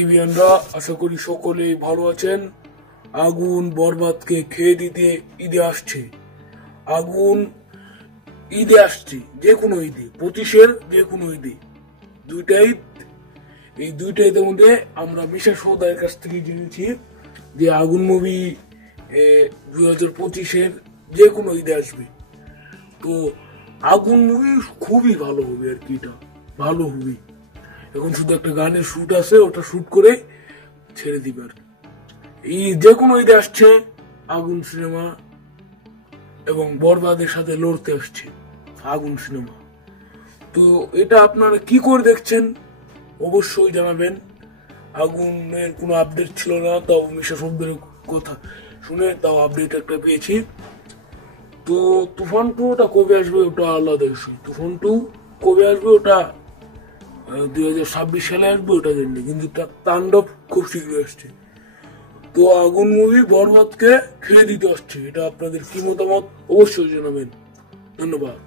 সাকিবিয়ানরা, আশা করি সকলেই ভালো আছেন। আগুন বরবাদকে খেয়ে দিতে ঈদে আসছে। আগুন ঈদে আসছে, যে কোনো ঈদে, 25-এর যে কোনো ঈদে, দুইটা ঈদ। এই দুইটা ঈদের মধ্যে আমরা মিশা সৌদার কাছ থেকে জেনেছি যে আগুন মুভি 2025-এর যে কোনো ঈদে আসবে। তো আগুন মুভি খুবই ভালো হবে আর কি, এটা ভালো হবে। এখন শুধু একটা গানের শুট আছে, ওটা শুট করে ছেড়ে দিবে আর এই যে কোনো ঈদে আসছে আগুন সিনেমা, এবং বরবাদের সাথে লড়তে আসছে আগুন সিনেমা। তো এটা আপনারা কি করে দেখছেন অবশ্যই জানাবেন। আগুনের কোনো আপডেট ছিল না, তাও মিশা শব্দের কথা শুনে তাও আপডেট একটা পেয়েছি। তো তুফান 2 ওটা কবে আসবে ওটা আলাদা বিষয়। তুফান 2 কবে আসবে ওটা 2026 সালে আসবে ওটা জানি, কিন্তু তাণ্ডব খুব শীঘ্রই আসছে। তো আগুন মুভি বরবাদকে খেলে দিতে আসছে, এটা আপনাদের কি মতামত অবশ্যই জানাবেন। ধন্যবাদ।